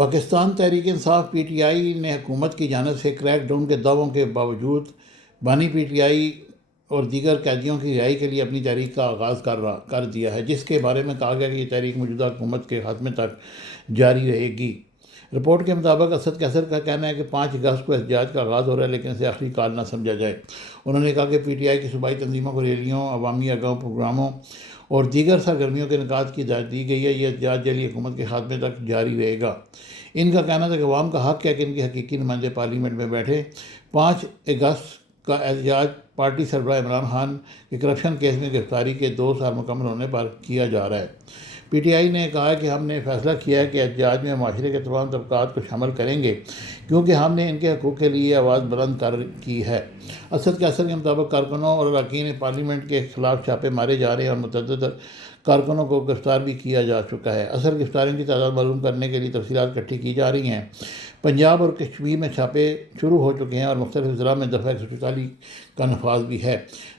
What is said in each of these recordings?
Pakistan Tehreek Insaf P T I نے حکومت کی جانب سے کریک ڈاؤن کے دعووں کے باوجود بانی پی ٹی آئی اور دیگر قیدیوں کی رہائی کے لیے اپنی تحریک کا آغاز کر دیا ہے، جس کے بارے میں کہا گیا کہ یہ تحریک موجودہ حکومت کے خاتمے تک جاری رہے گی۔ رپورٹ کے مطابق اسد کیسر کا کہنا ہے کہ 5 اگست کو احتجاج کا آغاز ہو رہا ہے، لیکن اسے آخری کال نہ سمجھا جائے۔ انہوں نے کہا کہ پی ٹی آئی کی صوبائی تنظیموں کو ریلیوں، عوامی آگاہ پروگراموں اور دیگر سرگرمیوں کے انعقاد کی ہدایت دی گئی ہے۔ یہ احتجاج ذیلی حکومت کے خاتمے تک جاری رہے گا۔ ان کا کہنا تھا کہ عوام کا حق ہے کہ ان کے حقیقی نمائندے پارلیمنٹ میں بیٹھے۔ 5 اگست کا احتجاج پارٹی سربراہ عمران خان کے کرپشن کیس میں گرفتاری کے 2 سال مکمل ہونے پر کیا جا رہا ہے۔ پی ٹی آئی نے کہا کہ ہم نے فیصلہ کیا ہے کہ احتجاج میں معاشرے کے تمام طبقات کو شامل کریں گے، کیونکہ ہم نے ان کے حقوق کے لیے آواز بلند کی ہے۔ اسد کیسر کے مطابق کارکنوں اور اراکین پارلیمنٹ کے خلاف چھاپے مارے جا رہے ہیں اور متعدد کارکنوں کو گرفتار بھی کیا جا چکا ہے۔ اصل گرفتاریوں کی تعداد معلوم کرنے کے لیے تفصیلات اکٹھی کی جا رہی ہیں۔ پنجاب اور کشمیر میں چھاپے شروع ہو چکے ہیں اور مختلف اضلاع میں دفعہ 144 کا نفاذ بھی ہے۔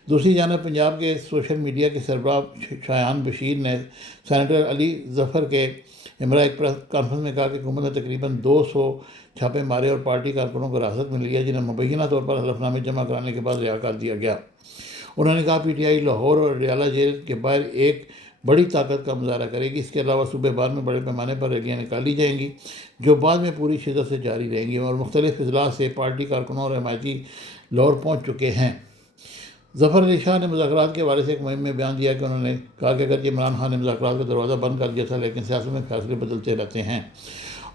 دوسری جانب پنجاب کے سوشل میڈیا کے سربراہ شایان بشیر نے سینیٹر علی ظفر کے ہمراہ ایک پریس کانفرنس میں کہا کہ حکومت نے تقریباً 200 چھاپے مارے اور پارٹی کارکنوں کو حراست میں لیا، جنہیں مبینہ طور پر حلف نامے جمع کرانے کے بعد رہا کر دیا گیا۔ انہوں نے کہا پی ٹی آئی لاہور اور ریالہ جیل کے باہر ایک بڑی طاقت کا مظاہرہ کرے گی۔ اس کے علاوہ صوبے بھر میں بڑے پیمانے پر ریلیاں نکالی جائیں گی، جو بعد میں پوری شدت سے جاری رہیں گی، اور مختلف اضلاع سے پارٹی کارکنوں اور حمایتی لاہور پہنچ چکے ہیں۔ ظفر علی شاہ نے مذاکرات کے حوالے سے ایک مہم میں بیان دیا کہ انہوں نے کہا کہ اگرچہ عمران خان نے مذاکرات کا دروازہ بند کر دیا تھا، لیکن سیاست میں فیصلے بدلتے رہتے ہیں۔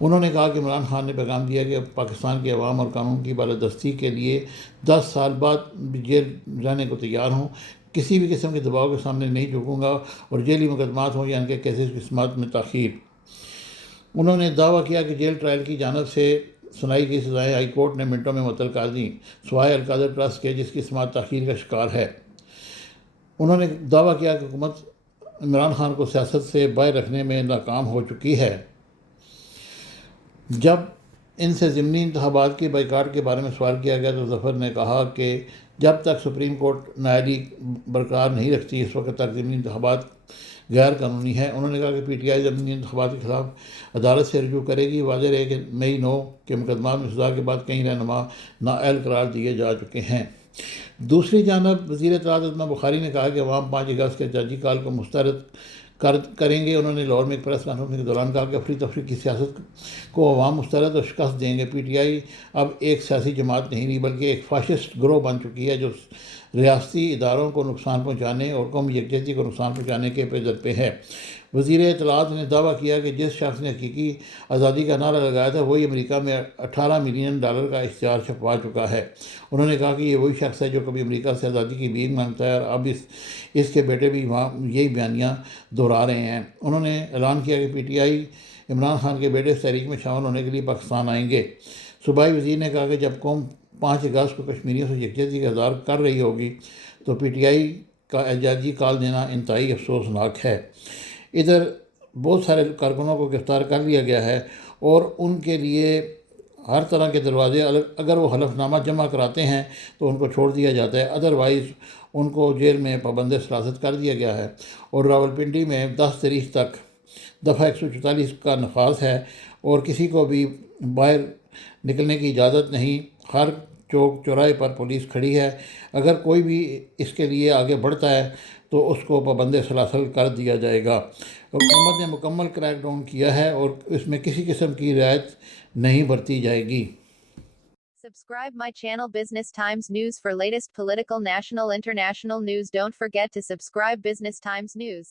انہوں نے کہا کہ عمران خان نے پیغام دیا کہ اب پاکستان کے عوام اور قانون کی بالادستی کے لیے 10 سال بعد جیل رہنے کو تیار ہوں، کسی بھی قسم کے دباؤ کے سامنے نہیں جھکوں گا، اور جیلی مقدمات ہوں یا ان کے کیسز کی سماعت میں تاخیر۔ انہوں نے دعویٰ کیا کہ جیل ٹرائل کی جانب سے سنائی گئی سزائیں ہائی کورٹ نے منٹوں میں معطل کر دیں، سوائے القادر ٹرسٹ کے، جس کی سماعت تاخیر کا شکار ہے۔ انہوں نے دعویٰ کیا کہ حکومت عمران خان کو سیاست سے باہر رکھنے میں ناکام ہو چکی ہے۔ جب ان سے ضمنی انتخابات کے بائیکاٹ کے بارے میں سوال کیا گیا تو ظفر نے کہا کہ جب تک سپریم کورٹ نااہلی برقرار نہیں رکھتی، اس وقت تک ضمنی انتخابات غیر قانونی ہے۔ انہوں نے کہا کہ پی ٹی آئی ضمنی انتخابات کے خلاف عدالت سے رجوع کرے گی۔ واضح رہے کہ مئی 9 کے مقدمات میں سزا کے بعد کئی رہنما نااہل قرار دیے جا چکے ہیں۔ دوسری جانب وزیر اطلاعات عظمیٰ بخاری نے کہا کہ عوام 5 اگست کے احتجاجی کال کو مسترد کریں گے۔ انہوں نے لاہور میں ایک پریس کانفرنس کے دوران کہا کہ افری تفری کی سیاست کو عوام مسترد اور شکست دیں گے۔ پی ٹی آئی اب ایک سیاسی جماعت نہیں رہی، بلکہ ایک فاشسٹ گروہ بن چکی ہے، جو ریاستی اداروں کو نقصان پہنچانے اور قومی یکجہتی کو نقصان پہنچانے کے پے در پہ ہے۔ وزیر اطلاعات نے دعویٰ کیا کہ جس شخص نے حقیقی آزادی کا نعرہ لگایا تھا، وہی امریکہ میں $18 ملین کا اشتہار چھپوا چکا ہے۔ انہوں نے کہا کہ یہ وہی شخص ہے جو کبھی امریکہ سے آزادی کی بھیک مانگتا ہے، اور اب اس کے بیٹے بھی وہاں یہی بیانیہ دہرا رہے ہیں۔ انہوں نے اعلان کیا کہ P T I Imran Khan کے بیٹے اس تحریک میں شامل ہونے کے لیے پاکستان آئیں گے۔ صوبائی وزیر نے کہا کہ جب قوم 5 اگست کو کشمیریوں سے یکجہتی کا اظہار کر رہی ہوگی تو پی ٹی آئی کا احتجاجی کال دینا انتہائی افسوسناک ہے۔ ادھر بہت سارے کارکنوں کو گرفتار کر لیا گیا ہے، اور ان کے لیے ہر طرح کے دروازے، اگر وہ حلف نامہ جمع کراتے ہیں تو ان کو چھوڑ دیا جاتا ہے، ادروائز ان کو جیل میں پابند سلاست کر دیا گیا ہے۔ اور راولپنڈی میں 10 تاریخ تک دفعہ 144 کا نفاذ ہے، اور کسی کو بھی باہر نکلنے کی اجازت نہیں۔ ہر چوک چوراہے پر پولیس کھڑی ہے، اگر کوئی بھی اس کے لیے آگے بڑھتا ہے تو اس کو پابند سلاسل کر دیا جائے گا۔ حکومت نے مکمل کریک ڈاؤن کیا ہے اور اس میں کسی قسم کی رعایت نہیں برتی جائے گی۔ Subscribe my channel Business Times News for latest political, national, international news. Don't forget to subscribe Business Times News.